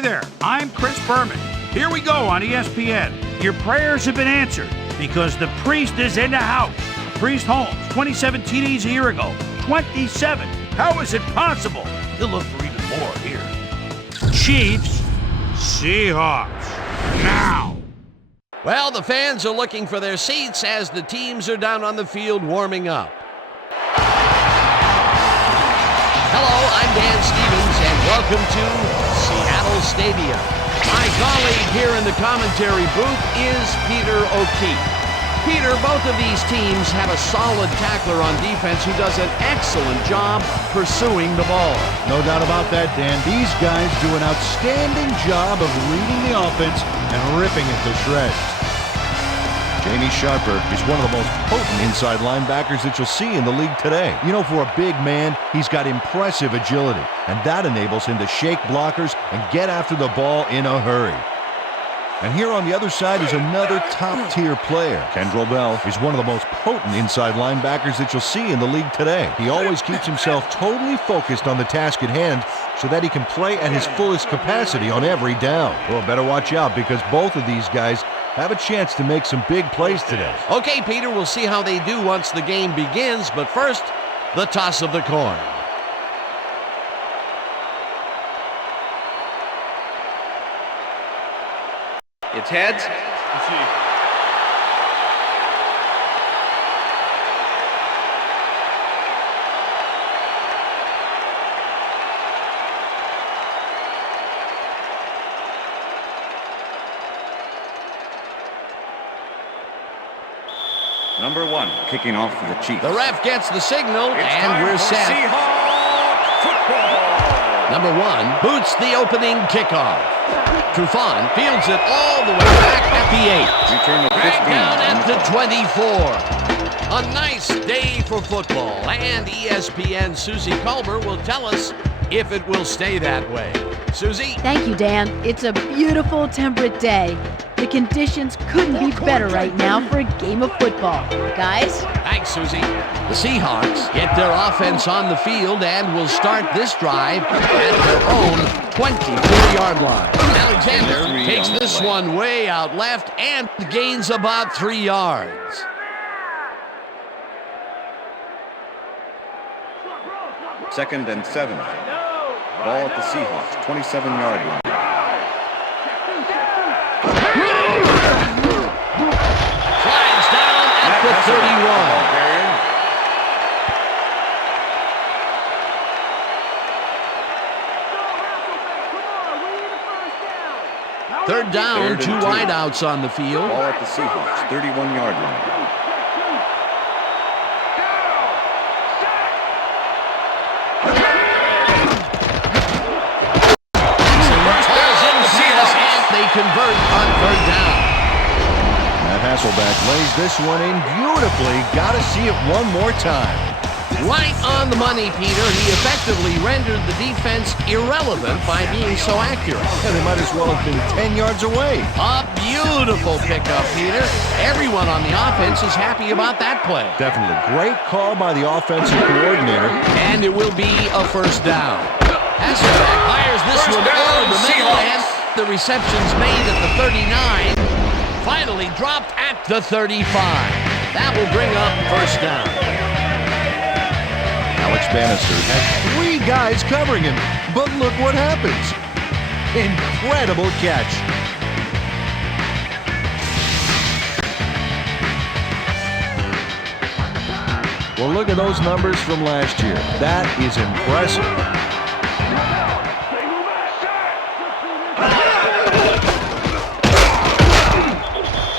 Hi there, I'm Chris Berman. Here we go on ESPN. Your prayers have been answered because the priest is in the house. Priest Holmes, 27 TDs a year ago. 27. How is it possible? He'll look for even more here. Chiefs, Seahawks, now. Well, the fans are looking for their seats as the teams are down on the field warming up. Hello, I'm Dan Stevens, and welcome to Seattle Stadium. My colleague here in the commentary booth is Peter O'Keefe. Peter, both of these teams have a solid tackler on defense who does an excellent job pursuing the ball. No doubt about that, Dan. These guys do an outstanding job of reading the offense and ripping it to shreds. Jamie Sharper is one of the most potent inside linebackers that you'll see in the league today. You know, for a big man, he's got impressive agility, and that enables him to shake blockers and get after the ball in a hurry. And here on the other side is another top-tier player. Kendrell Bell is one of the most potent inside linebackers that you'll see in the league today. He always keeps himself totally focused on the task at hand so that he can play at his fullest capacity on every down. Well, better watch out because both of these guys have a chance to make some big plays today. Okay, Peter, we'll see how they do once the game begins, but first, the toss of the coin. It's heads. Number 1, kicking off for the Chiefs. The ref gets the signal, and we're set. Seahawks football. Number 1 boots the opening kickoff. Trufant fields it all the way back at the 8. Return to 15. Down at the 24. A nice day for football, and ESPN Susie Culber will tell us if it will stay that way. Susie? Thank you, Dan. It's a beautiful, temperate day. The conditions couldn't be better right now for a game of football. Guys? Thanks, Susie. The Seahawks get their offense on the field and will start this drive at their own 24-yard line. Alexander takes this one way out left and gains about 3 yards. Second and 7. Ball at the Seahawks, 27-yard line. Flags down at the 31. Third down, 2 wideouts on the field. Ball at the Seahawks, 31-yard line. Convert on third down. Matt Hasselbeck lays this one in beautifully. Got to see it one more time. Right on the money, Peter. He effectively rendered the defense irrelevant by being so accurate. Yeah, they might as well have been 10 yards away. A beautiful pickup, Peter. Everyone on the offense is happy about that play. Definitely. Great call by the offensive coordinator. And it will be a first down. Hasselbeck fires this one over the middle, and the reception's made at the 39, finally dropped at the 35. That will bring up first down. Alex Bannister has 3 guys covering him, but look what happens. Incredible catch. Well, look at those numbers from last year. That is impressive.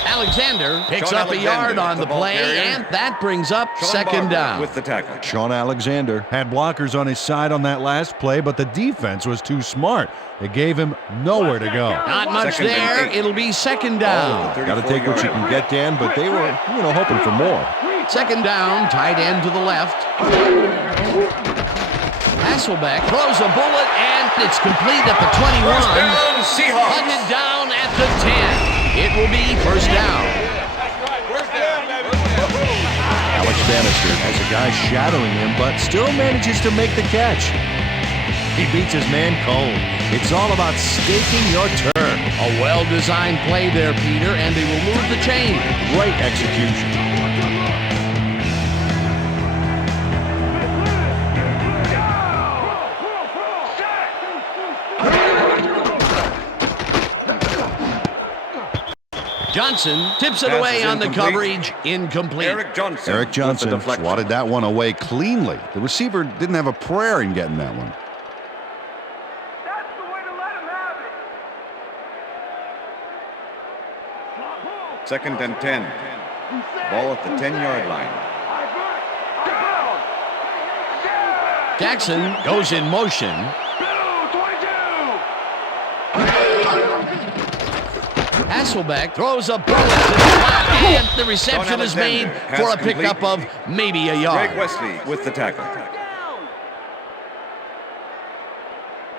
Alexander picks up a yard on the play, and that brings up second down. With the tackle. Sean Alexander had blockers on his side on that last play, but the defense was too smart. It gave him nowhere to go. Not much there. It'll be second down. Got to take what you can get, Dan, but they were, hoping for more. Second down, tight end to the left. Hasselbeck throws a bullet, and it's complete at the 21. Hunted down at the 10. It will be first down. Alex Bannister has a guy shadowing him, but still manages to make the catch. He beats his man cold. It's all about staking your turn. A well-designed play there, Peter, and they will move the chain. Great execution. Johnson tips it Pass away is on the incomplete. coverage. Incomplete. Eric Johnson. Eric with the Johnson deflection. swatted that one away cleanly. The receiver didn't have a prayer in getting that one. That's the way to let him have it. Second and 10. Ball at the 10-yard line. Jackson goes in motion. Hasselbeck throws a bullet to the spot, and the reception is made for a pickup of maybe a yard. Greg Wesley with the tackle.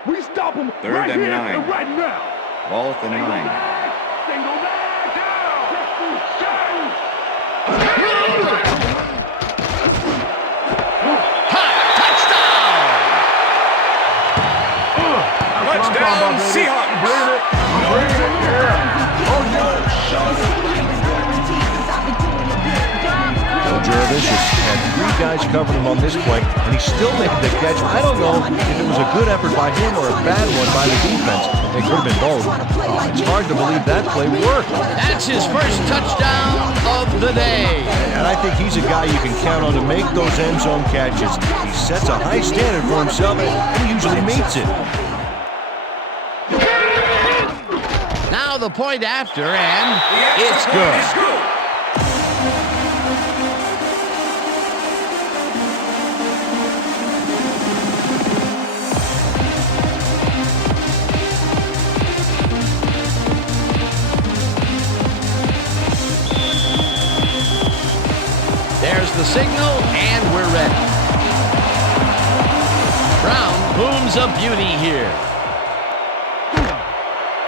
We stop him Third right and here 9. and right now. Ball at the 9. Single back Touchdown, Seahawks. Jervis had 3 guys covering him on this play, and he's still making the catch. I don't know if it was a good effort by him or a bad one by the defense. It could have been both. Oh, it's hard to believe that play worked. That's his first touchdown of the day. And I think he's a guy you can count on to make those end zone catches. He sets a high standard for himself, and he usually meets it. Now the point after, and it's good. There's the signal, and we're ready. Brown booms a beauty here.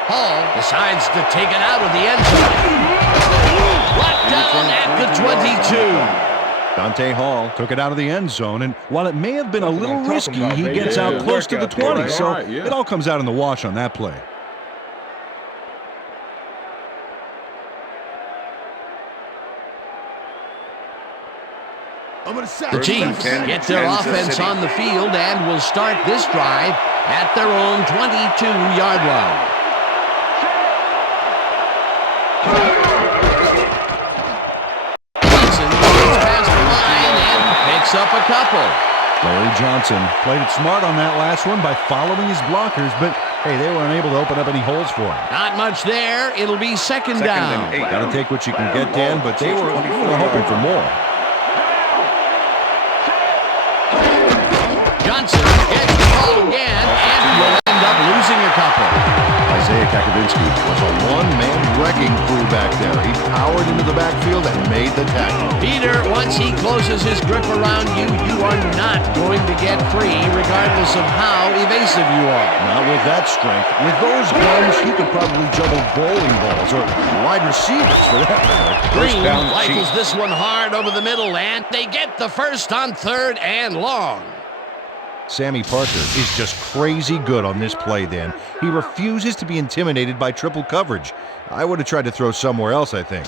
Hall decides to take it out of the end zone. Locked down at the 22. Dante Hall took it out of the end zone, and while it may have been a little risky, he gets out close to the 20, so it all comes out in the wash on that play. The Chiefs get their offense on the field and will start this drive at their own 22-yard line. Johnson gets past the line and picks up a couple. Larry Johnson played it smart on that last one by following his blockers, but hey, they were unable to open up any holes for him. Not much there. It'll be second down. and 8. Got to take what you can get, Dan, but they were hoping for more. Johnson gets the ball again and will end up losing a couple. Isaiah Kakovinsky was a one-man wrecking crew back there. He powered into the backfield and made the tackle. Peter, once he closes his grip around you, you are not going to get free regardless of how evasive you are. Not with that strength. With those guns, he could probably juggle bowling balls or wide receivers for that matter. Green down, rifles Chiefs. this one hard over the middle, and they get the first on third and long. Sammy Parker is just crazy good on this play, Dan. He refuses to be intimidated by triple coverage. I would have tried to throw somewhere else, I think.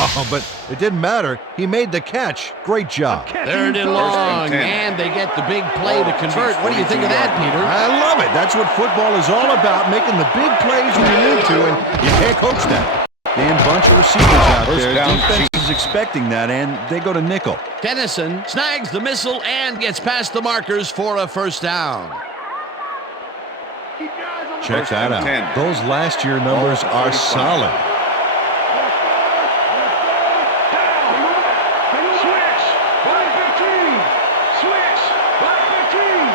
Oh, but it didn't matter. He made the catch. Great job. Third and long, 10. and they get the big play to convert. What do you think of that, Peter? I love it. That's what football is all about, making the big plays when you need to, and you can't coach that. Dan, bunch of receivers out there. down, Defense is expecting that, and they go to nickel. Tennyson snags the missile and gets past the markers for a first down. Check First that and out. 10. Those last year numbers Ball are 45. solid. Switch. By 15. Switch. By 15.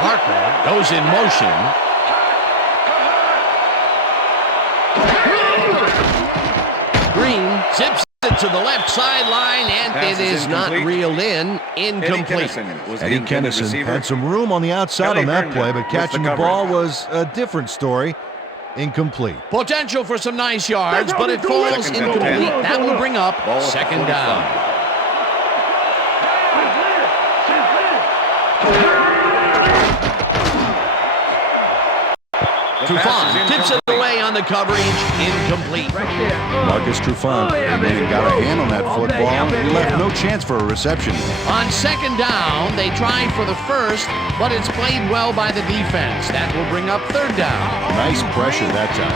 Parker goes in motion. Green zips it to the left sideline, and Pass it is is not incomplete. reeled in. Eddie Incomplete. Kennison was the Eddie intended Kennison receiver. had some room on the outside Kelly on that Herndon play, but with catching the the ball coverage. was a different story. Incomplete. Potential for some nice yards, but it falls Second and incomplete. 10. That will bring up Ball at the second 45. down. Trufant tips it away on the coverage. Incomplete. Marcus Trufant got a hand on that football. He left no chance for a reception. On second down, they try for the first, but it's played well by the defense. That will bring up third down. Nice pressure that time.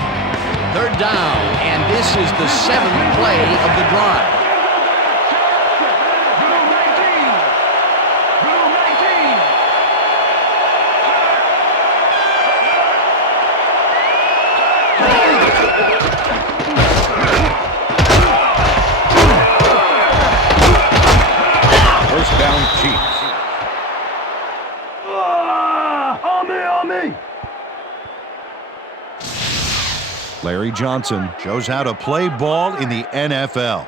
Third down, and this is the 7th play of the drive. First down, Chiefs. On me! Larry Johnson shows how to play ball in the NFL.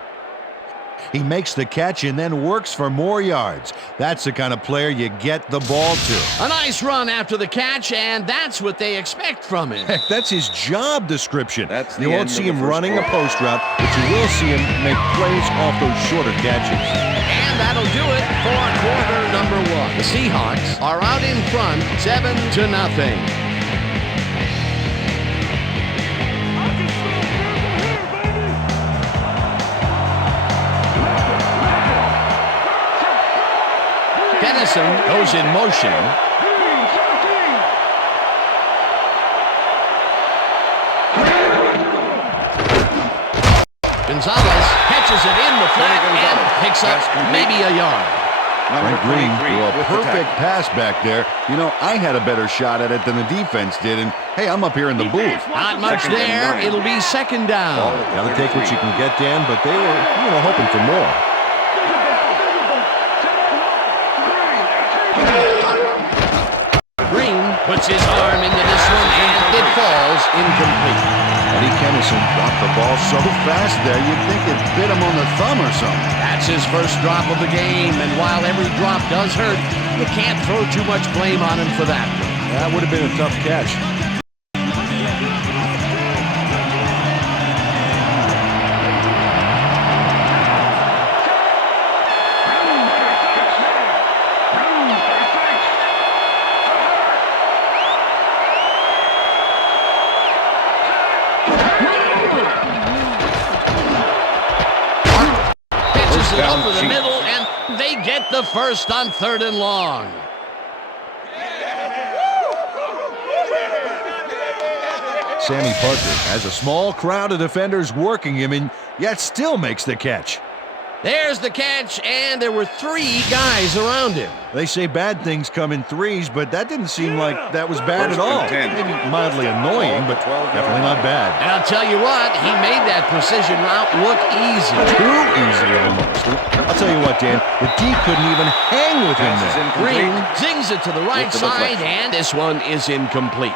He makes the catch and then works for more yards. That's the kind of player you get the ball to. A nice run after the catch, and that's what they expect from him. Heck, that's his job description. You won't end see of the him first running a quarter. post route, but you will see him make plays off those shorter catches. And that'll do it for quarter number 1. The Seahawks are out in front, 7-0. Dennison goes in motion. Gonzalez catches it in the flat and picks up maybe a yard. Frank Green threw a with the perfect tackle. pass back there. You know, I had a better shot at it than the defense did, and hey, I'm up here in the booth. Not much Second and there. 9. It'll be second down. Gotta take what you can get, Dan, but they were, hoping for more. Green puts his arm into this one, and it falls incomplete. Eddie Kennison dropped the ball so fast there, you'd think it bit him on the thumb or something. That's his first drop of the game, and while every drop does hurt, you can't throw too much blame on him for that. That would have been a tough catch. Pitches it down, over the Chiefs. middle, and they get the first on 3rd and long. Sammy Parker has a small crowd of defenders working him and yet still makes the catch. There's the catch, and there were 3 guys around him. They say bad things come in threes, but that didn't seem like that was bad at First all. and 10. Maybe mildly annoying, but 12 definitely not bad. And I'll tell you what, he made that precision route look easy. Too easy almost. I'll tell you what, Dan, the D couldn't even hang with him Pass is there. Green incomplete. zings it to the right With the side, deflection. and this one is incomplete.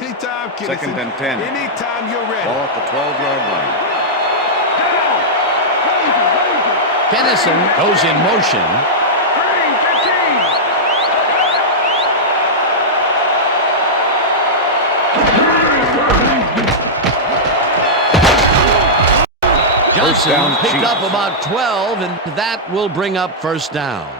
Anytime, Kinnison. Second and 10. Anytime you're ready. Ball at the 12-yard line. Kennison goes in motion. Johnson down, picked Chiefs. up about 12, and that will bring up first down.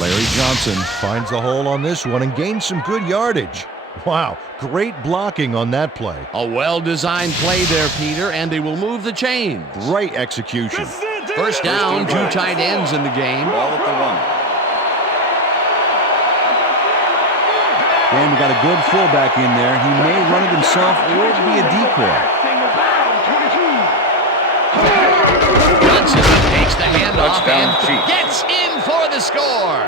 Larry Johnson finds the hole on this one and gains some good yardage. Wow, great blocking on that play. A well-designed play there, Peter, and they will move the chains. Great execution. First down, 2 tight ends in the game. Ball at the 1. Dan, we got a good fullback in there. He may run it himself or be a decoy. Johnson takes the handoff Touchdown, and Chiefs. gets in for the score.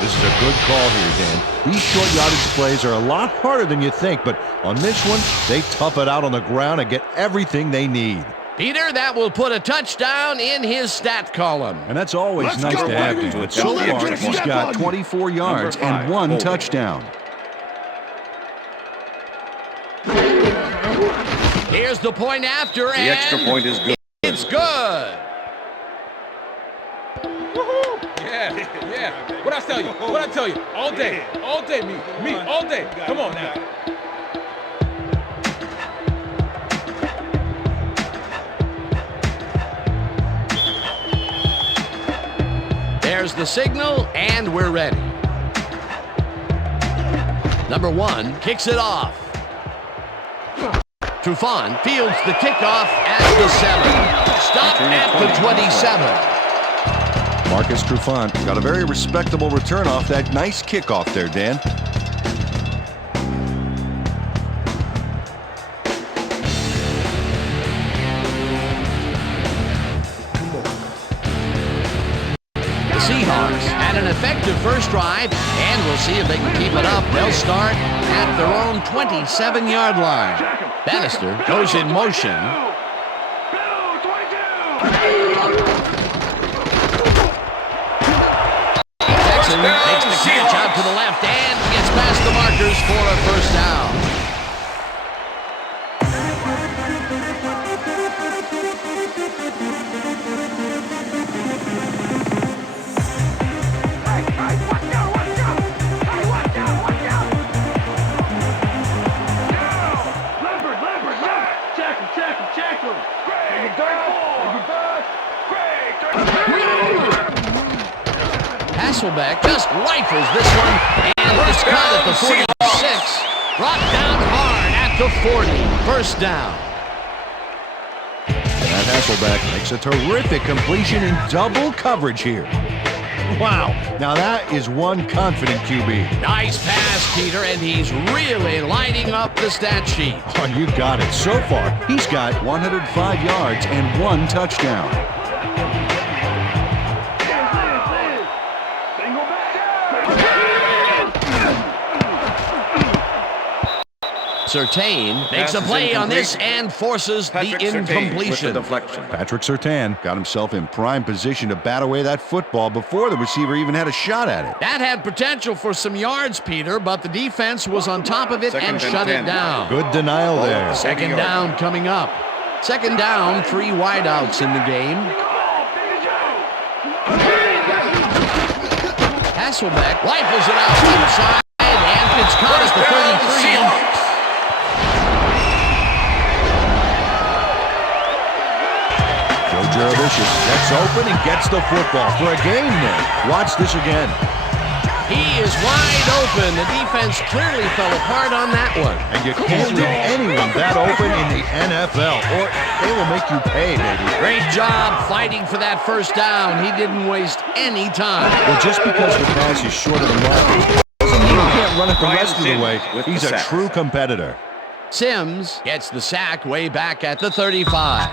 This is a good call here, Dan. These short yardage plays are a lot harder than you think, but on this one, they tough it out on the ground and get everything they need. Peter, that will put a touchdown in his stat column. And that's always Let's nice go, to have, baby. Dan. Let's So go, far, baby. he's got 24 yards Number 5, and 1 holding. touchdown. Here's the point after, The and extra point is good. it's good. Yeah. What I tell you? All day, me, all day. Come on now. There's the signal, and we're ready. Number 1 kicks it off. Trufant fields the kickoff at the 7. Stop at the 27. Marcus Trufant got a very respectable return off that nice kickoff there, Dan. The Seahawks had an effective first drive, and we'll see if they can keep it up. They'll start at their own 27-yard line. Bannister goes in motion. Jackson makes the catch out to the left and gets past the markers for a first down. Hasselbeck just rifles this one, and it's caught at the 46. Brought down hard at the 40. First down. And Hasselbeck makes a terrific completion in double coverage here. Wow, now that is one confident QB. Nice pass, Peter, and he's really lighting up the stat sheet. Oh, you got it. So far, he's got 105 yards and 1 touchdown. Surtain makes a play on this and forces the incompletion. Patrick Surtain got himself in prime position to bat away that football before the receiver even had a shot at it. That had potential for some yards, Peter, but the defense was on top of it and shut it down. Good denial there. Second down coming up. Second down, 3 wideouts in the game. Hasselbeck rifles it out inside, and it's caught at the 33. Jarovicius gets open and gets the football for a gain there. Watch this again. He is wide open. The defense clearly fell apart on that one. And you can't leave anyone that open in the NFL, or they will make you pay, baby. Great job fighting for that first down. He didn't waste any time. Well, just because the pass is short of the mark doesn't mean he can't run it the rest of the way. He's a true competitor. Sims gets the sack way back at the 35.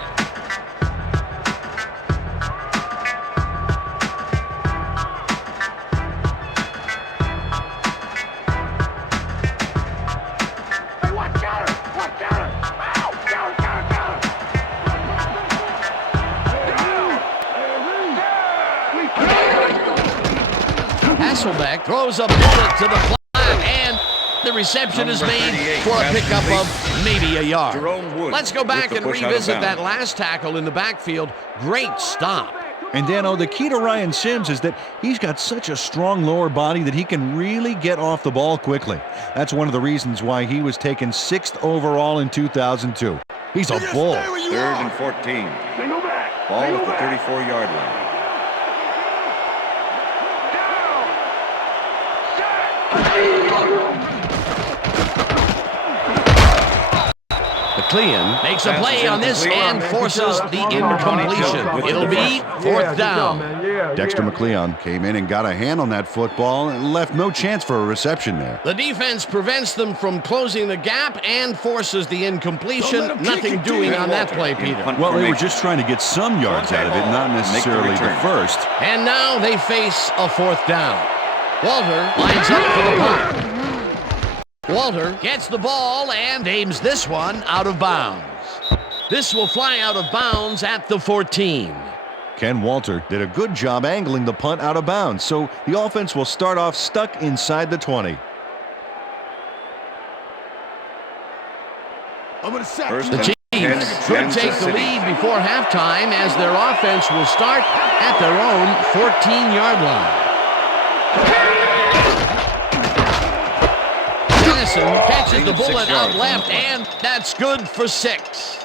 Hasselbeck throws a bullet to the flat, and the reception is made for a pickup of maybe a yard. Let's go back and revisit that last tackle in the backfield. Great stop. And Dano, the key to Ryan Sims is that he's got such a strong lower body that he can really get off the ball quickly. That's one of the reasons why he was taken 6th overall in 2002. He's a bull. 3rd and 14. Ball at the 34-yard line. McLean makes a play on this and forces the incompletion. It'll be 4th down. Dexter McLeon came in and got a hand on that football and left no chance for a reception there. The defense prevents them from closing the gap and forces the incompletion. Nothing doing on that play, Peter. Well, they were just trying to get some yards out of it, not necessarily the first. And now they face a 4th down. Walter lines up for the punt. Walter gets the ball and aims this one out of bounds. This will fly out of bounds at the 14. Ken Walter did a good job angling the punt out of bounds, so the offense will start off stuck inside the 20. The Chiefs could take the lead before halftime as their offense will start at their own 14-yard line. Catches the bullet out left, and that's good for 6.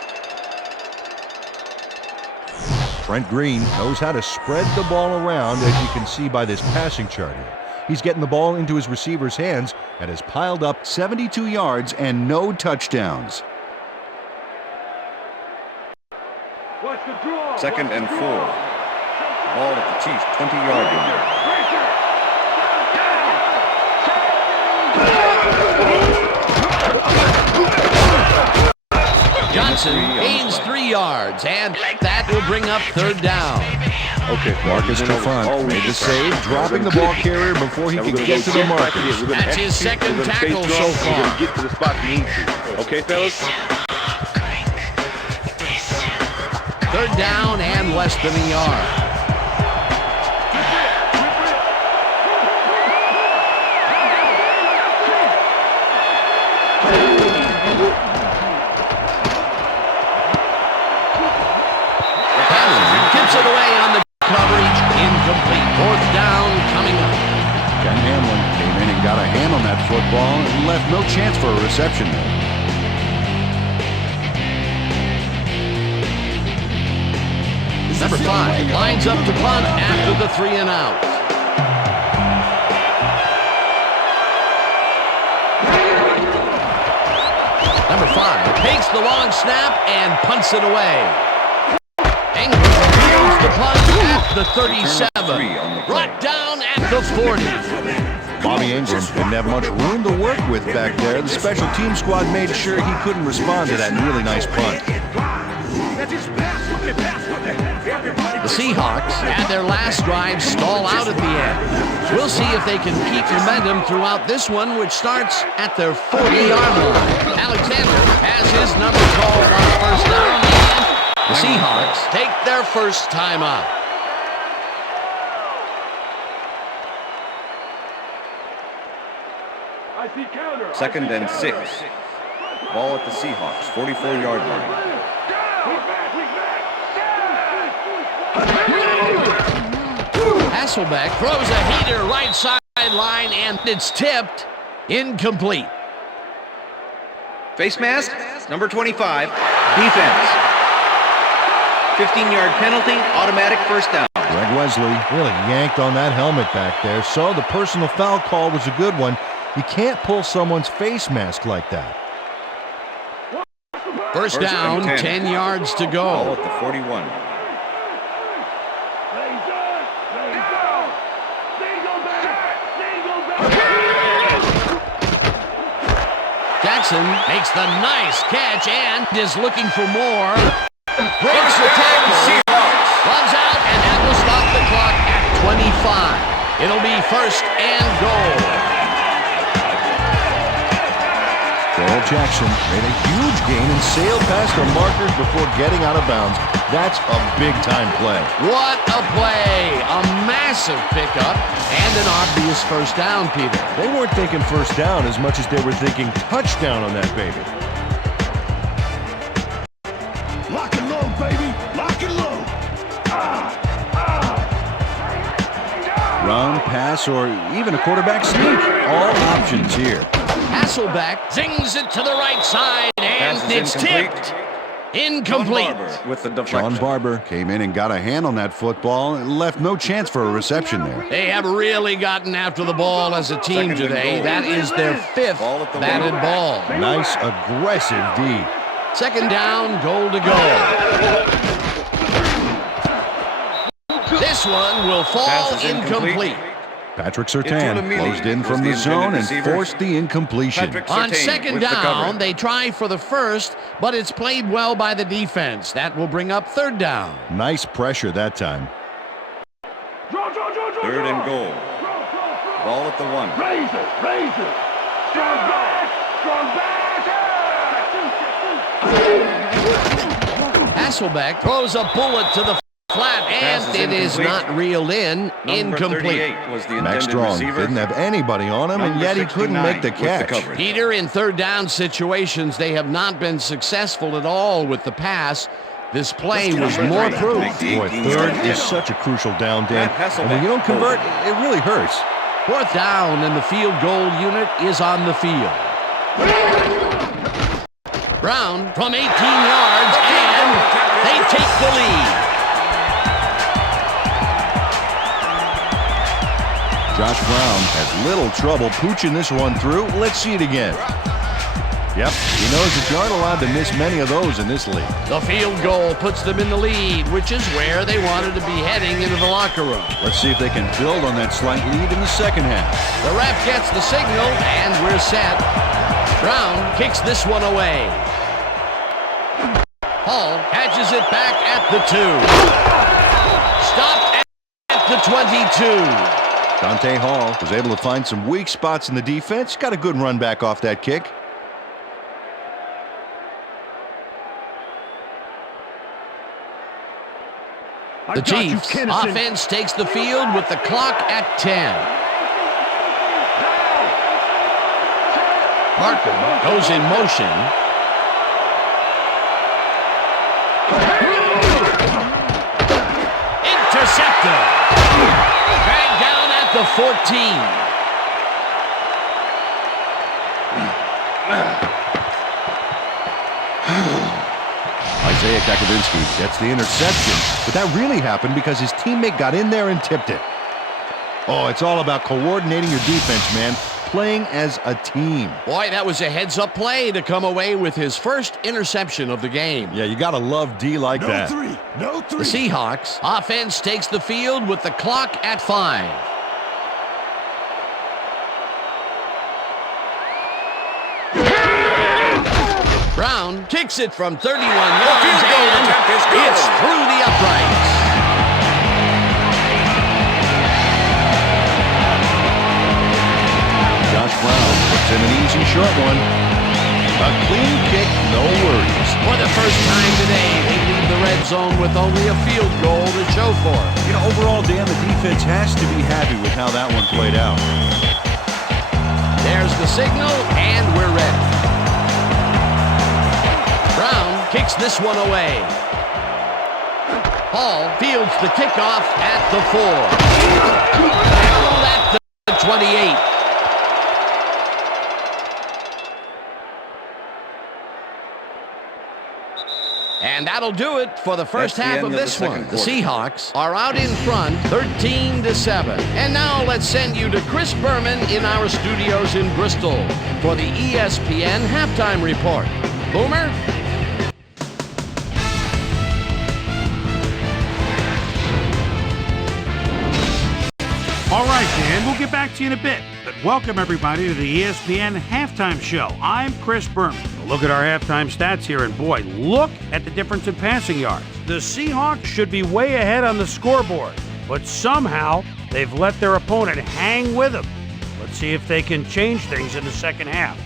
Trent Green knows how to spread the ball around, as you can see by this passing chart here. He's getting the ball into his receiver's hands and has piled up 72 yards and no touchdowns. 2nd and 4. Ball at the Chiefs' 20-yard line. Johnson gains 3 yards, and that will bring up 3rd down. Okay, Marcus Trufant made the save, dropping the ball carrier before he could get to the markers. That's his 2nd tackle so far. We're going to get to the spot we need to. Okay, fellas? 3rd down and less than a yard. Gets it away on the coverage. Incomplete. 4th down coming up. Ken Hamlin came in and got a hand on that football and left no chance for a reception there. Number 5 lines up to punt after the 3 and out. Number 5 takes the long snap and punts it away. Ingram fields the punt at the 37. Brought down at the 40. Bobby Ingram didn't have much room to work with back there. The special team squad made sure he couldn't respond to that really nice punt. The Seahawks had their last drive stall out at the end. We'll see if they can keep momentum throughout this one, which starts at their 40-yard line. Alexander has his number called on 1st down, and the Seahawks take their first time out. Second and 6. Ball at the Seahawks' 44-yard line. Hasselbeck throws a heater right sideline, and it's tipped. Incomplete. Face mask, number 25, defense. 15-yard penalty, automatic 1st down. Greg Wesley really yanked on that helmet back there, so the personal foul call was a good one. You can't pull someone's face mask like that. First down, 10 yards to go. Ball at the 41. Jackson makes the nice catch and is looking for more. Breaks the tackle. Runs out, and that will stop the clock at 25. It'll be 1st and goal. Darrell Jackson made a huge gain and sailed past the markers before getting out of bounds. That's a big-time play. What a play. A massive pickup and an obvious 1st down, Peter. They weren't thinking 1st down as much as they were thinking touchdown on that baby. Lock and load, baby. Lock and load. Run, pass, or even a quarterback sneak. All options here. Hasselbeck zings it to the right side, and it's tipped. Incomplete. With the deflection. John Barber came in and got a hand on that football and left no chance for a reception there. They have really gotten after the ball as a team today. That is their 5th batted ball. Nice, aggressive D. 2nd down, goal to go. This one will fall incomplete. Patrick Surtain closed in from the zone and forced the incompletion. On 2nd down, they try for the 1st, but it's played well by the defense. That will bring up 3rd down. Nice pressure that time. 3rd and goal. Ball at the 1. Raise it. Strong back. Hasselbeck throws a bullet to the flat, and it is not reeled in. Incomplete. Max Strong didn't have anybody on him, and yet he couldn't make the catch. Peter, in 3rd down situations, they have not been successful at all with the pass. This play was more proof. Boy, 3rd is such a crucial down, Dan. And when you don't convert, it really hurts. 4th down, and the field goal unit is on the field. Brown from 18 yards, and they take the lead. Josh Brown has little trouble pooching this one through. Let's see it again. Yep, he knows that you aren't allowed to miss many of those in this league. The field goal puts them in the lead, which is where they wanted to be heading into the locker room. Let's see if they can build on that slight lead in the second half. The ref gets the signal, and we're set. Brown kicks this one away. Hall catches it back at the 2. Stopped at the 22. Dante Hall was able to find some weak spots in the defense. Got a good run back off that kick. The Chiefs offense takes the field with the clock at 10. Markham goes in motion. Interceptor. Dragged down at the 14. Isaiah Kakovinsky gets the interception, but that really happened because his teammate got in there and tipped it. Oh, it's all about coordinating your defense, man. Playing as a team. Boy, that was a heads-up play to come away with his first interception of the game. Yeah, you gotta love D like that. No three. The Seahawks offense takes the field with the clock at 5. Brown kicks it from 31 yards and it's through the uprights. Josh Brown puts in an easy short one. A clean kick, no worries. For the first time today, they leave the red zone with only a field goal to show for it. You know, overall, Dan, the defense has to be happy with how that one played out. There's the signal, and we're ready. Brown kicks this one away. Hall fields the kickoff at the 4. Down at the 28. And that'll do it for the first half of this one. The Seahawks are out in front, 13-7. And now let's send you to Chris Berman in our studios in Bristol for the ESPN halftime report. Boomer? All right, Dan, we'll get back to you in a bit. But welcome, everybody, to the ESPN Halftime Show. I'm Chris Berman. Look at our halftime stats here, and boy, look at the difference in passing yards. The Seahawks should be way ahead on the scoreboard, but somehow they've let their opponent hang with them. Let's see if they can change things in the second half.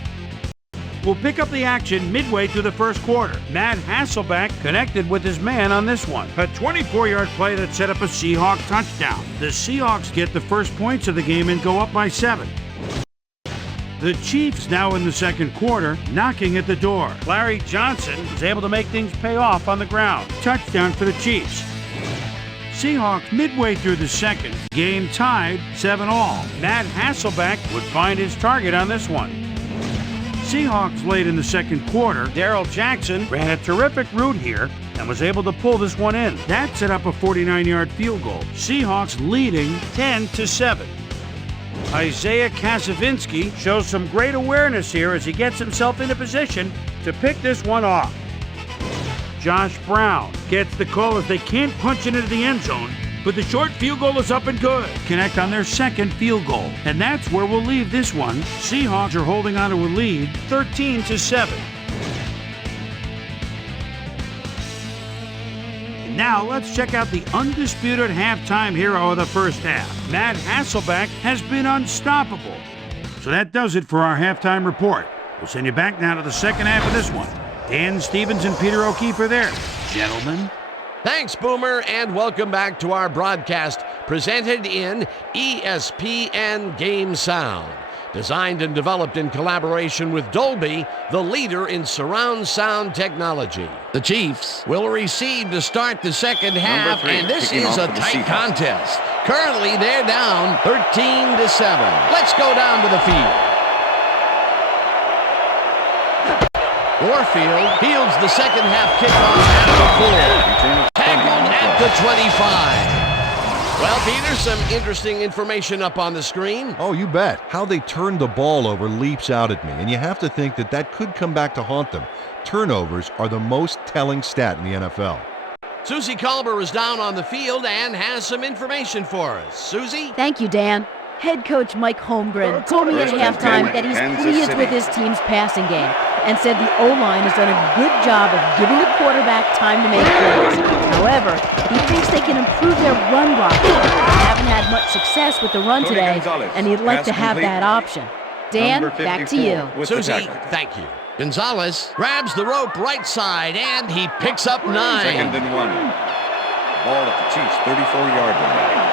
We'll pick up the action midway through the first quarter. Matt Hasselbeck connected with his man on this one. A 24-yard play that set up a Seahawk touchdown. The Seahawks get the first points of the game and go up by 7. The Chiefs now in the second quarter, knocking at the door. Larry Johnson was able to make things pay off on the ground. Touchdown for the Chiefs. Seahawks midway through the second, game tied 7-all. Matt Hasselbeck would find his target on this one. Seahawks late in the second quarter, Darrell Jackson ran a terrific route here and was able to pull this one in. That set up a 49-yard field goal. Seahawks leading 10-7. Isaiah Kasovinsky shows some great awareness here as he gets himself into position to pick this one off. Josh Brown gets the call as they can't punch it into the end zone, but the short field goal is up and good. Connect on their second field goal. And that's where we'll leave this one. Seahawks are holding on to a lead, 13-7. And now let's check out the undisputed halftime hero of the first half. Matt Hasselbeck has been unstoppable. So that does it for our halftime report. We'll send you back now to the second half of this one. Dan Stevens and Peter O'Keefe are there. Gentlemen. Thanks, Boomer, and welcome back to our broadcast presented in ESPN Game Sound. Designed and developed in collaboration with Dolby, the leader in surround sound technology. The Chiefs will receive to start the second half, and this is a tight contest. Currently, they're down 13-7. Let's go down to the field. Warfield fields the second half kickoff at the 4. Tackled at the 25. Well, Peter, some interesting information up on the screen. Oh, you bet. How they turned the ball over leaps out at me, and you have to think that that could come back to haunt them. Turnovers are the most telling stat in the NFL. Susie Colber is down on the field and has some information for us. Susie? Thank you, Dan. Head coach Mike Holmgren told me at halftime that he's pleased with his team's passing game and said the O-line has done a good job of giving the quarterback time to make plays. However, he thinks they can improve their run blocking. They haven't had much success with the run today, and he'd like to have that option. Dan, back to you. Susie, thank you. Gonzalez grabs the rope right side, and he picks up 9. 2nd and 1. Ball at the Chiefs' 34-yard line.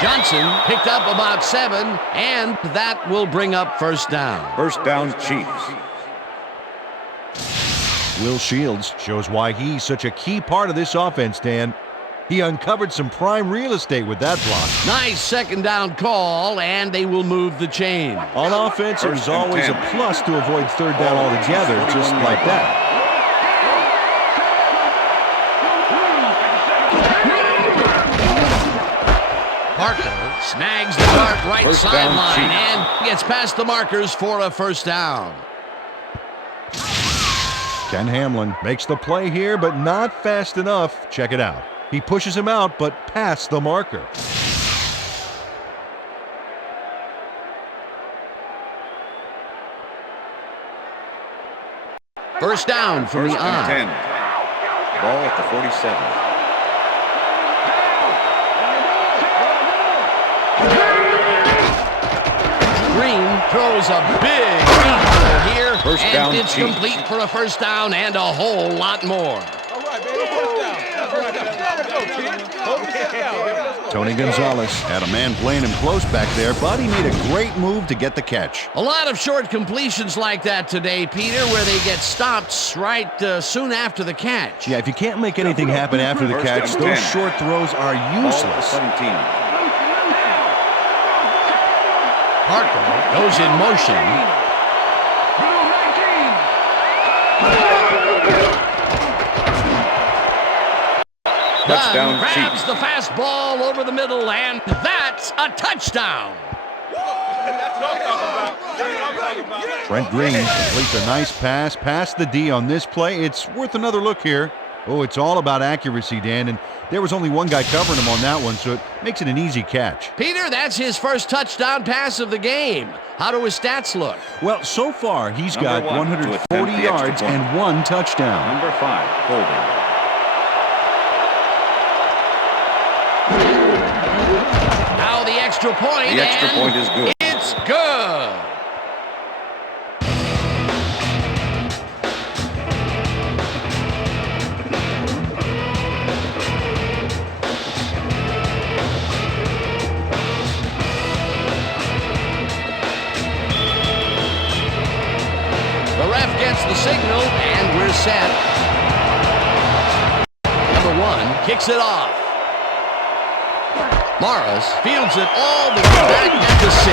Johnson picked up about 7, and that will bring up first down. First down, Chiefs. Will Shields shows why he's such a key part of this offense, Dan. He uncovered some prime real estate with that block. Nice second down call, and they will move the chain. On offense, it was always a plus to avoid third down altogether, just like that. Parker snags the dart right sideline and gets past the markers for a first down. Ken Hamlin makes the play here, but not fast enough. Check it out. He pushes him out, but past the marker. First down from the and 10. Ball at the 47. Green throws a big ball here, First and down, it's Chiefs. complete for a first down and a whole lot more. All right, baby, first down. Tony Gonzalez had a man playing him close back there, but he made a great move to get the catch. A lot of short completions like that today, Peter, where they get stopped right soon after the catch. Yeah, if you can't make anything happen after the catch, those short throws are useless. 17. Parker goes in motion. Touchdown, grabs Chiefs. the fastball over the middle, and that's a touchdown. Trent Green completes a nice pass past the D on this play. It's worth another look here. Oh, it's all about accuracy, Dan, and there was only one guy covering him on that one, so it makes it an easy catch. Peter, that's his first touchdown pass of the game. How do his stats look? Well, so far, he's Number got one, 140 yards and 1 touchdown. Number 5, holding. Now the extra point. The extra and point is good. It's good. The ref gets the signal, and we're set. Number 1 kicks it off. Morris fields it all the way back at the 6.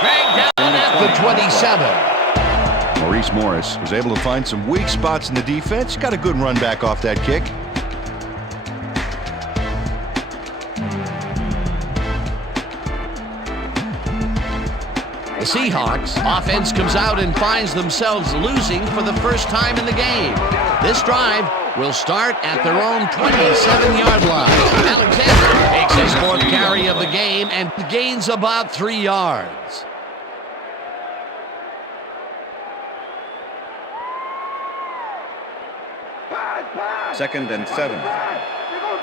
Dragged down at the 27. Maurice Morris was able to find some weak spots in the defense. Got a good run back off that kick. The Seahawks offense comes out and finds themselves losing for the first time in the game. This drive will start at their own 27-yard line. Alexander makes his 4th carry of the game and gains about 3 yards. Second and 7.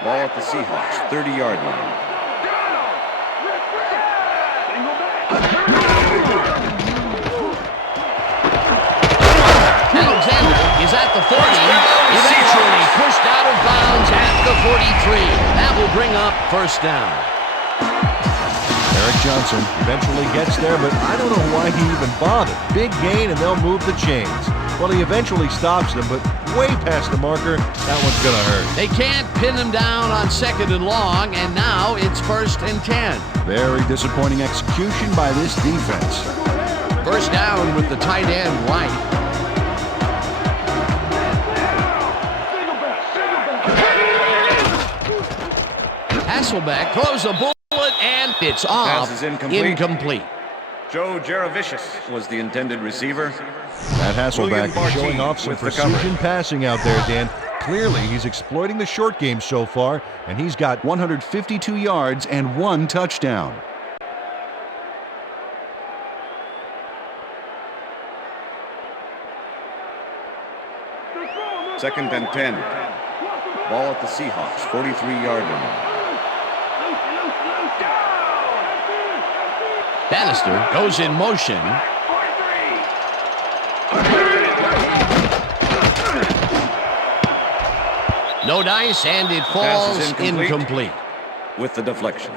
Ball at the Seahawks' 30-yard line. Alexander is at the 40, eventually pushed out of bounds at the 43. That will bring up first down. Eric Johnson eventually gets there, but I don't know why he even bothered. Big gain, and they'll move the chains. Well, he eventually stops them, but way past the marker, that one's going to hurt. They can't pin him down on 2nd and long, and now it's 1st and 10. Very disappointing execution by this defense. First down with the tight end right. Hasselbeck throws a bullet, and it's off. Pass is incomplete. Incomplete. Joe Jaravicius was the intended receiver. That Hasselbeck William is showing Barty off some with the cover. precision passing out there, Dan. Clearly, he's exploiting the short game so far, and he's got 152 yards and 1 touchdown. Second and 10. Ball at the Seahawks, 43-yard line. Bannister goes in motion. No dice, and it Pass falls is incomplete. With the deflection.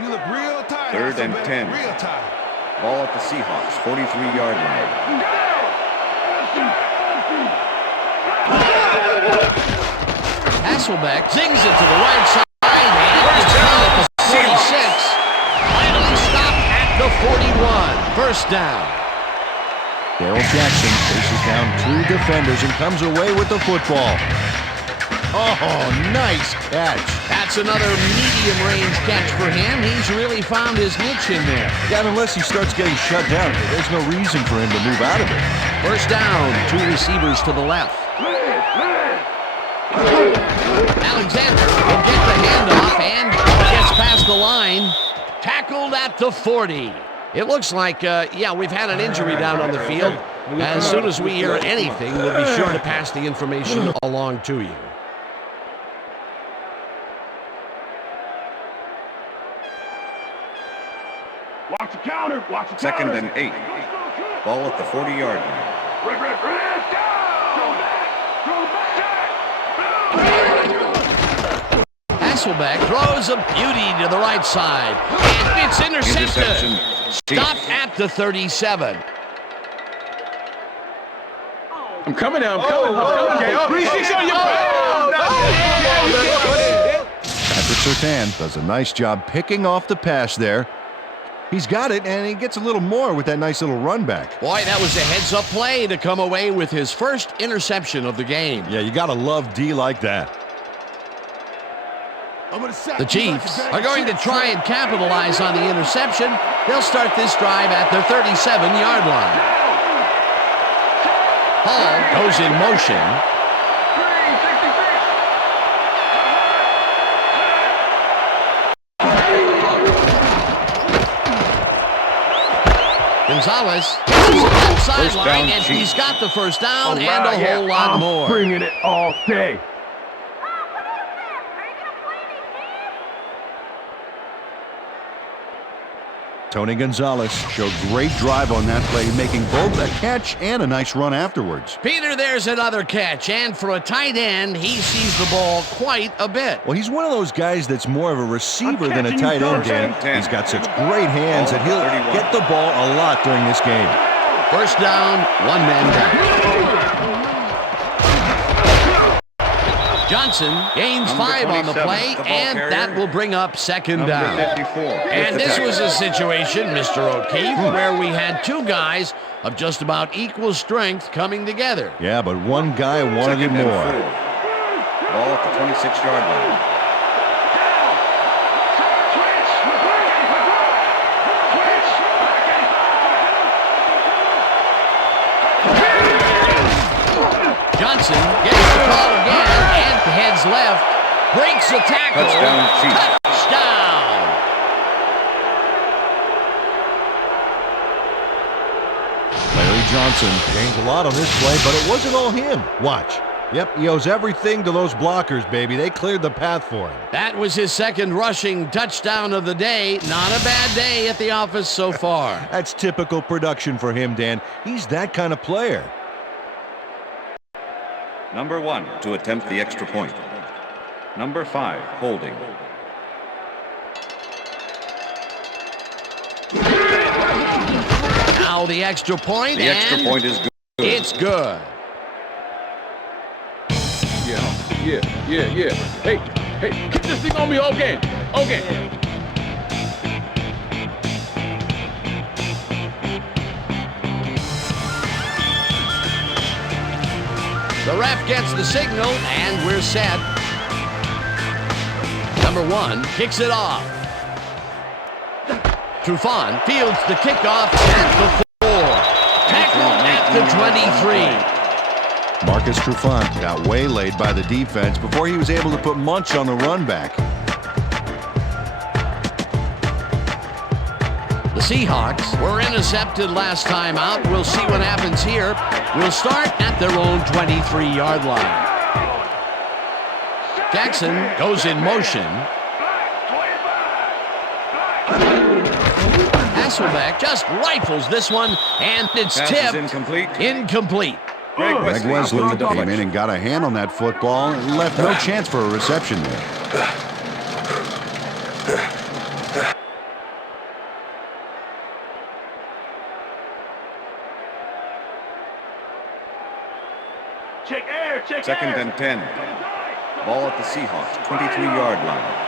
You look real tired. Third and Hasselbeck. 10. Real tired. Ball at the Seahawks, 43-yard line. Hasselbeck zings it to the right side, and it's down at the 46. Finally stopped at the 41. First down. Darrell Jackson faces down 2 defenders and comes away with the football. Oh, nice catch. That's another medium-range catch for him. He's really found his niche in there. Yeah, unless he starts getting shut down, there's no reason for him to move out of it. First down, 2 receivers to the left. Alexander will get the handoff and gets past the line. Tackled at the 40. It looks like, we've had an injury down on the field. As soon as we hear anything, we'll be sure to pass the information along to you. Watch the counter. Watch the counter. Second and 8. Ball at the 40-yard line. Hasselbeck throws a beauty to the right side. And it's intercepted. Stopped at the 37. I'm coming now. I'm coming. Patrick Surtain does a nice job picking off the pass there. He's got it, and he gets a little more with that nice little run back. Boy, that was a heads-up play to come away with his first interception of the game. Yeah, you got to love D like that. The Chiefs are going to try and capitalize on the interception. They'll start this drive at their 37-yard line. Hall goes in motion. Gonzalez sideline, and he's got the first down and a whole lot more. Bringing it all day. Tony Gonzalez showed great drive on that play, making both a catch and a nice run afterwards. Peter, there's another catch, and for a tight end, he sees the ball quite a bit. Well, he's one of those guys that's more of a receiver than a tight end, Dan. He's got such great hands that he'll get the ball a lot during this game. First down, 1 man down. Johnson gains 5 on the play, and that will bring up second down. And this was a situation, Mr. O'Keefe, where we had 2 guys of just about equal strength coming together. Yeah, but one guy wanted it more. Ball at the 26-yard line. Johnson gets the call again and heads left, breaks the tackle. Touchdown, Chiefs. Touchdown. Larry Johnson gains a lot on this play, but it wasn't all him. Watch. Yep, he owes everything to those blockers, baby. They cleared the path for him. That was his second rushing touchdown of the day. Not a bad day at the office so far. That's typical production for him, Dan. He's that kind of player. Number 1 to attempt the extra point. Number 5 holding. Now the extra point. The extra point is good. It's good. Yeah. Hey, keep this thing on me all game. Okay. The ref gets the signal, and we're set. Number 1 kicks it off. Trufant fields the kickoff at the 4. Tackled at the 23. Marcus Trufant got waylaid by the defense before he was able to put Munch on the run back. The Seahawks were intercepted last time out. We'll see what happens here. We'll start at their own 23-yard line. Jackson goes in motion. Hasselbeck just rifles this one, and it's tipped. Incomplete. Greg Wesley came in and got a hand on that football and left no chance for a reception there. Second and 10. Ball at the Seahawks, 23-yard line.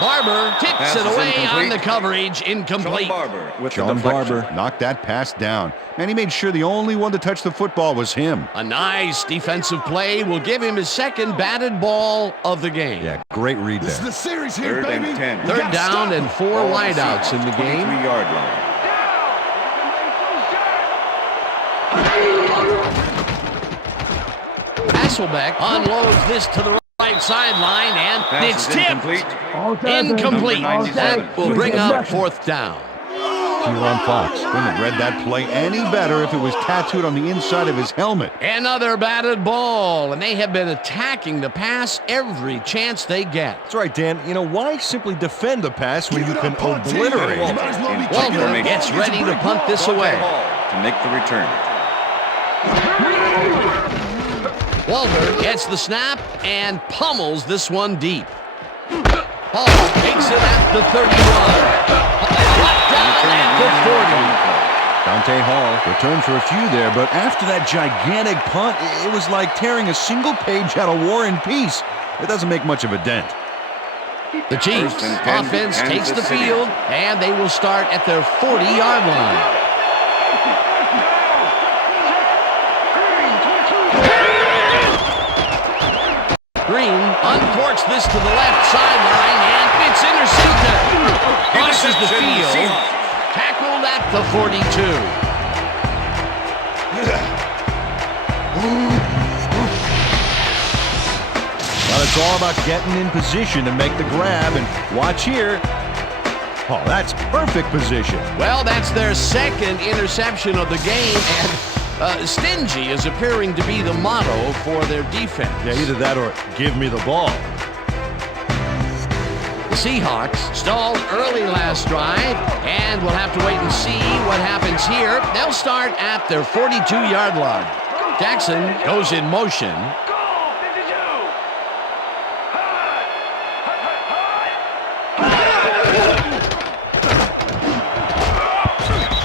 Barber tips it away on the coverage. Incomplete. John Barber knocked that pass down. And he made sure the only one to touch the football was him. A nice defensive play will give him his second batted ball of the game. Yeah, great read there. This is the series here, Third baby. and 10. Third down and 4 wideouts in the game. 23-yard line. Hasselbeck unloads this to the right sideline, and it's tipped. Incomplete. That will bring up 4th down. Kieran Fox couldn't have read that play any better if it was tattooed on the inside of his helmet. Another batted ball, and they have been attacking the pass every chance they get. That's right, Dan. You know, why simply defend the pass when you can obliterate it? Walter gets ready to punt this away. To make the return. Walter gets the snap and pummels this one deep. Hall takes it at the 31. Down at the 40. Dante Hall returned for a few there, but after that gigantic punt, it was like tearing a single page out of War and Peace. It doesn't make much of a dent. The Chiefs offense takes the field, and they will start at their 40-yard line. Green uncorks this to the left sideline, and it's intercepted. Crosses the field. Tackled at the 42. Well, it's all about getting in position to make the grab, and watch here. Oh, that's perfect position. Well, that's their second interception of the game, and stingy is appearing to be the motto for their defense. Yeah, either that or give me the ball. The Seahawks stalled early last drive, and we'll have to wait and see what happens here. They'll start at their 42-yard line. Jackson goes in motion.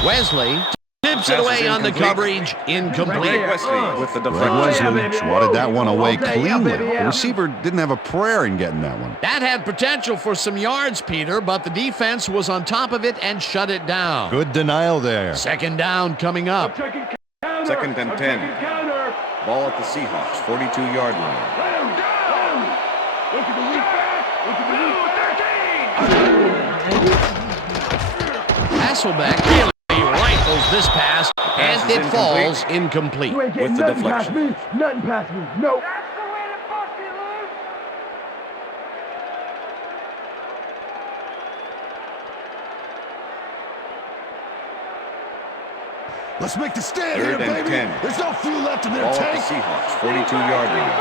Wesley tips it away on the coverage. Incomplete. Wesley with the Greg Wesley swatted that one away cleanly. The receiver didn't have a prayer in getting that one. That had potential for some yards, Peter, but the defense was on top of it and shut it down. Good denial there. Second down coming up. Second and 10. Ball at the Seahawks, 42-yard line. Hasselbeck really rifles this pass, and it falls incomplete. With the deflection. Nothing past me. Nope. Let's make the stand here, Third and baby. 10. There's no fuel left in their Ball at tank. the Seahawks, 42-yard line.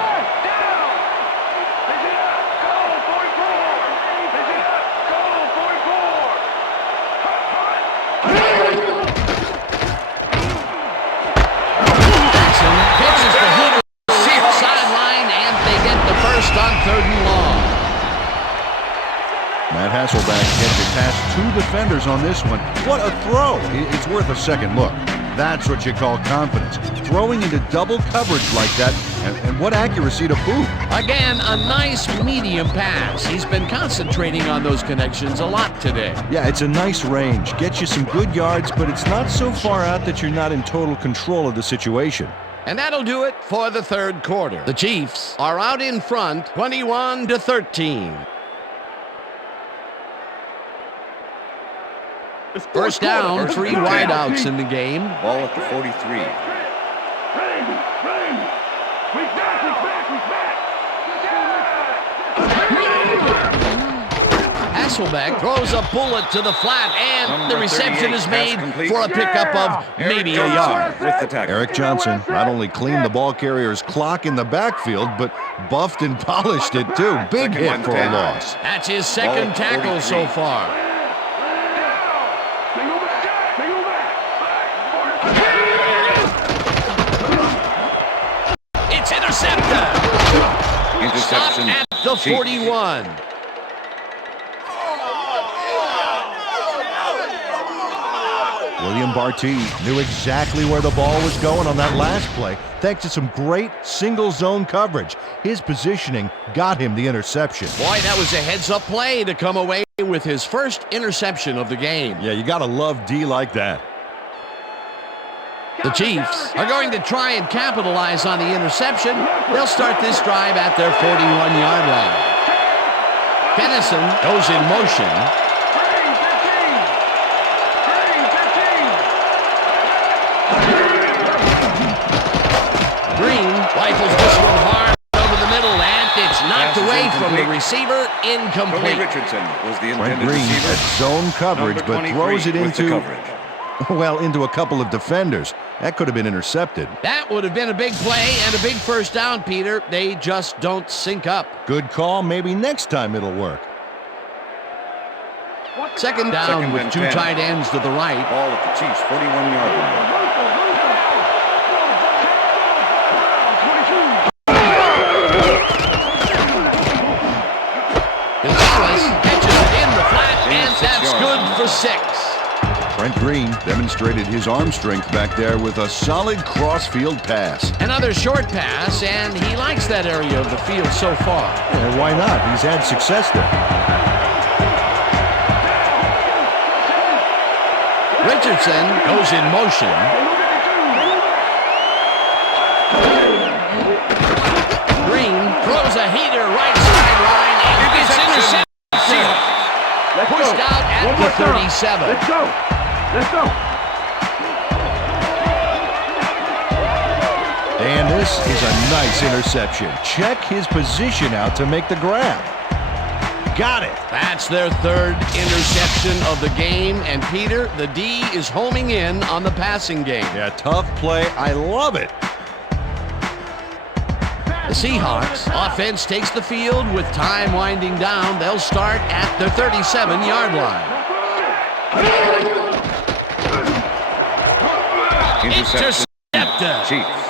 Matt Hasselbeck gets it past 2 defenders on this one. What a throw. It's worth a second look. That's what you call confidence. Throwing into double coverage like that And what accuracy to boot. Again, a nice medium pass. He's been concentrating on those connections a lot today. Yeah, it's a nice range. Gets you some good yards, but it's not so far out that you're not in total control of the situation. And that'll do it for the third quarter. The Chiefs are out in front, 21-13. First down, three wideouts in the game. Ball at the 43. Hasselbeck throws a bullet to the flat, and the reception is made for a pickup of maybe a yard. With the tackle. Eric Johnson not only cleaned the ball carrier's clock in the backfield, but buffed and polished it too. Big hit for a loss. That's his second tackle so far. It's intercepted. Stopped at the 41. William Barty knew exactly where the ball was going on that last play, thanks to some great single zone coverage. His positioning got him the interception. Boy, that was a heads-up play to come away with his first interception of the game. Yeah, you gotta love D like that. The Chiefs are going to try and capitalize on the interception. They'll start this drive at their 41-yard line. Dennison goes in motion. Green rifles this one hard over the middle, and it's knocked away from the receiver. Incomplete. Richardson was the Frank intended Green receiver. at zone coverage, Number but throws it 23 with the into, coverage. well, into a couple of defenders. That could have been intercepted. That would have been a big play and a big first down, Peter. They just don't sync up. Good call. Maybe next time it'll work. Second down with two tight ends to the right. Ball at the Chiefs' 41-yard line. Gonzalez catches it in the flat, and that's good for 6. Brent Green demonstrated his arm strength back there with a solid cross-field pass. Another short pass, and he likes that area of the field so far. And why not? He's had success there. Richardson goes in motion. Green throws a heater right sideline, and it's intercepted. Pushed out at the 37. Let's go. Let's go. And this is a nice interception. Check his position out to make the grab. Got it. That's their third interception of the game, and Peter, the D is homing in on the passing game. Yeah, tough play. I love it. The Seahawks offense takes the field with time winding down. They'll start at their 37-yard line. Intercepted. Chiefs.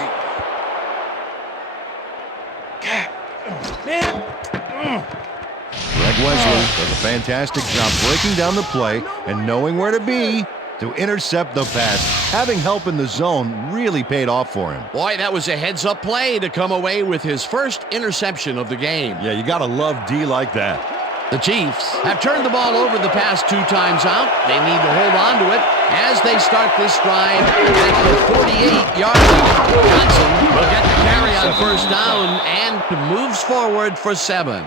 Greg Wesley does a fantastic job breaking down the play and knowing where to be to intercept the pass. Having help in the zone really paid off for him. Boy, that was a heads-up play to come away with his first interception of the game. Yeah, you gotta love D like that. The Chiefs have turned the ball over the past 2 times out. They need to hold on to it as they start this drive at the 48-yard line. Johnson will get the carry on first down and moves forward for 7.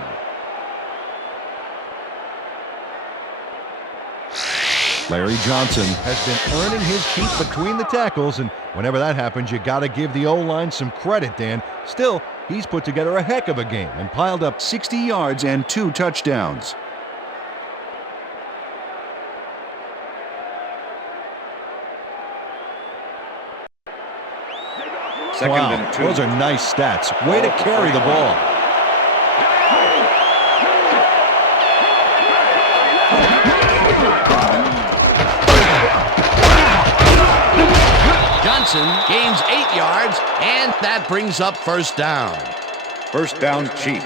Larry Johnson has been earning his keep between the tackles, and whenever that happens, you got to give the O-line some credit, Dan. Still, he's put together a heck of a game and piled up 60 yards and 2 touchdowns. Second and 2. Those are nice stats. Way to carry the ball. Johnson gains 8 yards, and that brings up first down. First down, Chiefs.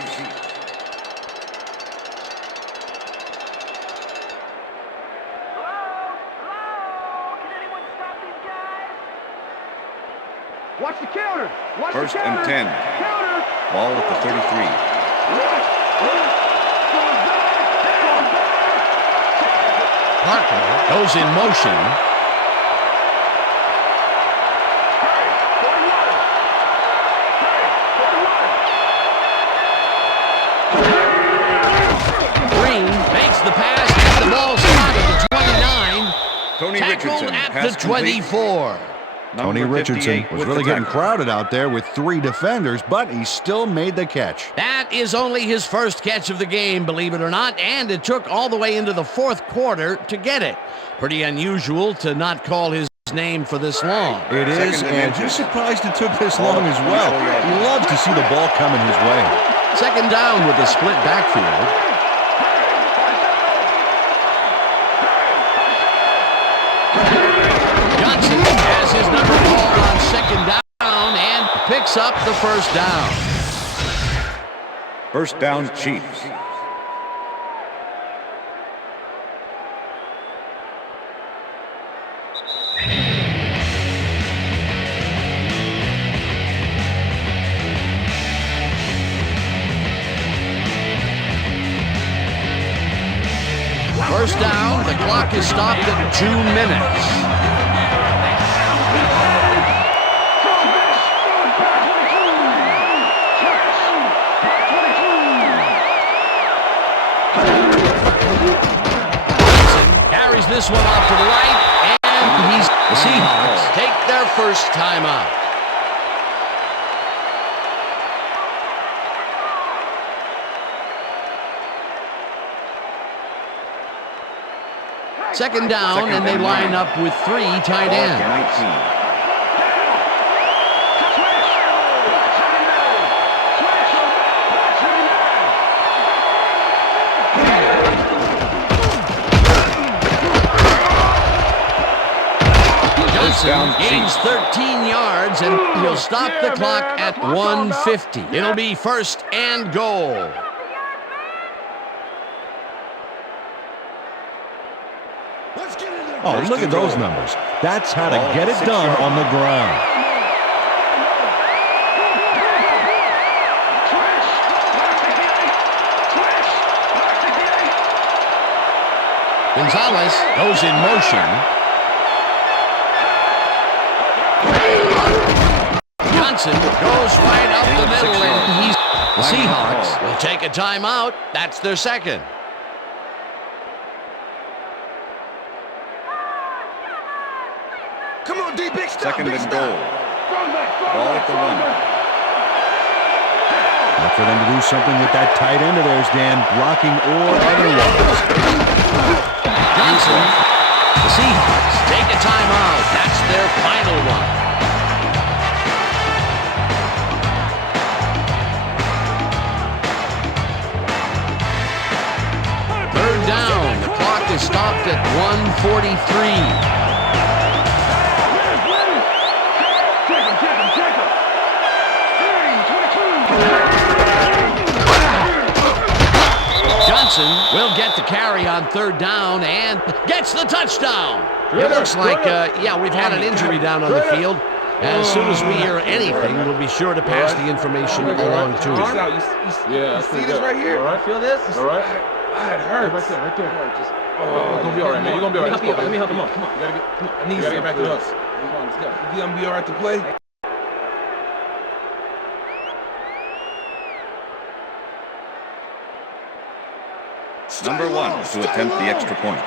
Watch the counter. Watch First the counter. and 10. Ball at the 33. Parker goes in motion. Green makes the pass, and the ball spotted at the 29. Tony Tackled Richardson at pass the 24. Tony Number Richardson 58 was with really the getting tackle. crowded out there with 3 defenders, but he still made the catch. That is only his first catch of the game, believe it or not, and it took all the way into the fourth quarter to get it. Pretty unusual to not call his name for this long. It is, Second and and inches. you're surprised it took this long as well. He loves to see the ball coming his way. Second down with a split backfield. Johnson has his number called on second down and picks up the first down. First down, Chiefs. First down, the clock is stopped at 2 minutes. Carries this one off to the right, and the Seahawks take their first timeout. Second down, and they line up with 3 tight Ball ends. at the 19. Johnson gains 13 yards, and he'll stop the clock at 1:50. It'll be first and goal. Oh, look at those numbers. That's how to get it done on the ground. Gonzalez goes in motion. Johnson goes right up the middle, and the Seahawks will take a timeout. That's their second. Come on, D, big stop, Second big and stop. goal. Ball at the 1. Look for them to do something with that tight end of theirs, Dan, blocking or otherwise. Johnson, the Seahawks take a timeout. That's their final one. Third down. The clock is stopped at 1:43. Johnson will get the carry on third down and gets the touchdown. It looks like, we've had an injury down on the field. As soon as we hear anything, we'll be sure to pass the information along to you. Yeah, See this right here? All right. Feel this? All right. It hurts. Right there. Just, you're gonna be all right, man. You're gonna be all right. Let me help you. Come on. You gotta get. Come on. I need You gotta get back to us. Come on, let's go. You gonna be all right to play? Number 1 to attempt the extra point.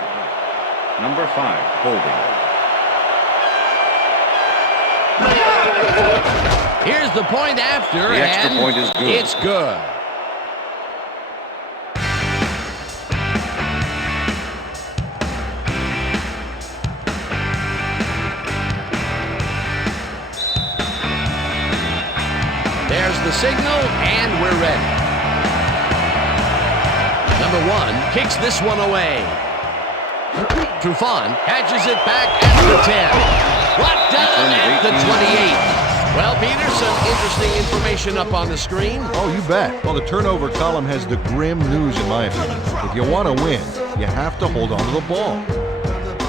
Number 5, holding. Here's the point after, The extra and point is good. it's good. There's the signal, and we're ready. Number 1 kicks this one away. Trufant catches it back at the 10. Brought down at the 28. Well, Peter, some interesting information up on the screen. Oh, you bet. Well, the turnover column has the grim news, in my opinion. If you want to win, you have to hold on to the ball.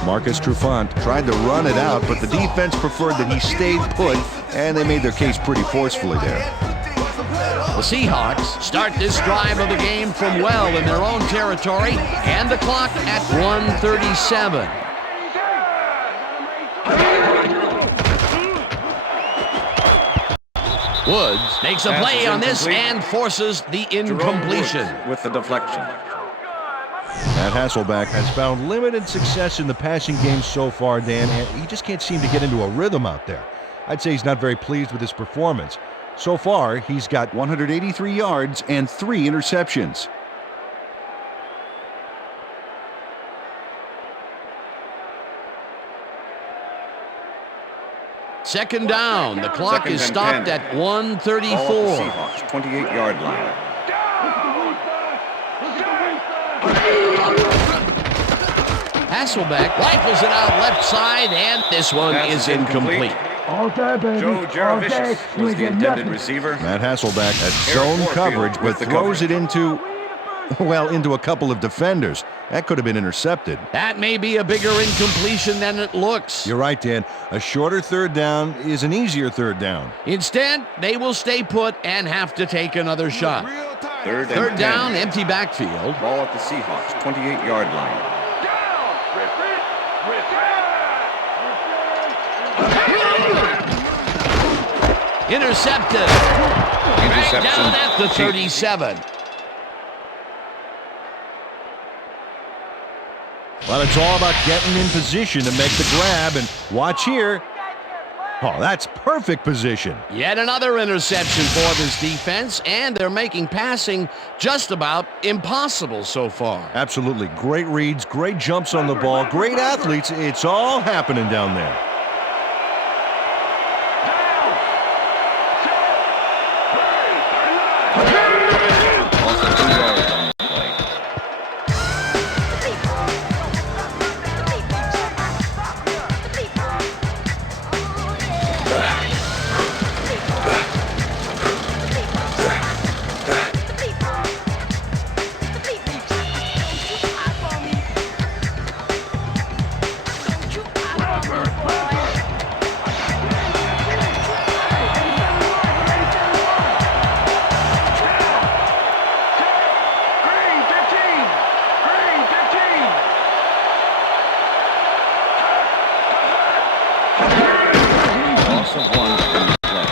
Marcus Trufant tried to run it out, but the defense preferred that he stayed put, and they made their case pretty forcefully there. The Seahawks start this drive of the game from well in their own territory, and the clock at 1:37. Woods makes a play on this and forces the incompletion. With the deflection. Matt Hasselbeck has found limited success in the passing game so far, Dan, and he just can't seem to get into a rhythm out there. I'd say he's not very pleased with his performance. So far, he's got 183 yards and 3 interceptions. Second down. The clock Second is and stopped 10. at 1:34. Ball at the Seahawks, 28-yard line. Hasselbeck rifles it out left side, and this one Pass is incomplete. All day, baby. Joe Jaravicius was the intended receiver. Matt Hasselbeck has zone Warfield coverage, but with the throws coverage. it into a couple of defenders. That could have been intercepted. That may be a bigger incompletion than it looks. You're right, Dan. A shorter third down is an easier third down. Instead, they will stay put and have to take another shot. Third Third down, empty backfield. Ball at the Seahawks, 28-yard line. Intercepted. Back down at the 37. Well, it's all about getting in position to make the grab, and watch here. Oh, that's perfect position. Yet another interception for this defense, and they're making passing just about impossible so far. Absolutely. Great reads, great jumps on the ball, great athletes. It's all happening down there. Also 2 yards on the play. Loss of 1 on the play.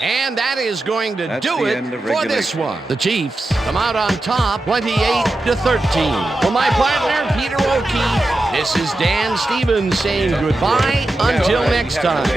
And that is going to That's do the it end of for this regulation. one. The Chiefs come out on top, 28-13. For my partner, Peter O'Keefe, this is Dan Stevens saying goodbye until next time.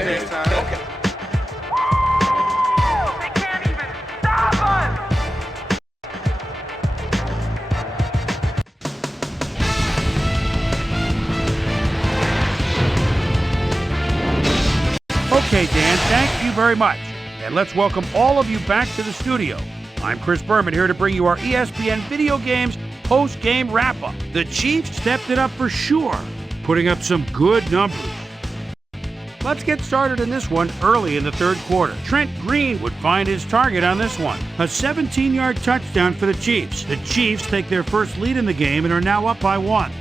Okay, Dan, thank you very much. And let's welcome all of you back to the studio. I'm Chris Berman here to bring you our ESPN Video Games post-game wrap-up. The Chiefs stepped it up for sure, putting up some good numbers. Let's get started in this one early in the third quarter. Trent Green would find his target on this one. A 17-yard touchdown for the Chiefs. The Chiefs take their first lead in the game and are now up by 1.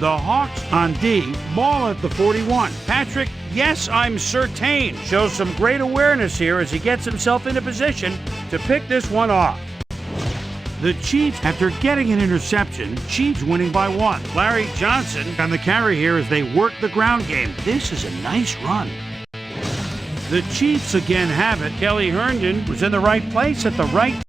The Hawks on D, ball at the 41. Patrick, yes, I'm certain, shows some great awareness here as he gets himself into position to pick this one off. The Chiefs, after getting an interception, Chiefs winning by 1. Larry Johnson on the carry here as they work the ground game. This is a nice run. The Chiefs again have it. Kelly Herndon was in the right place at the right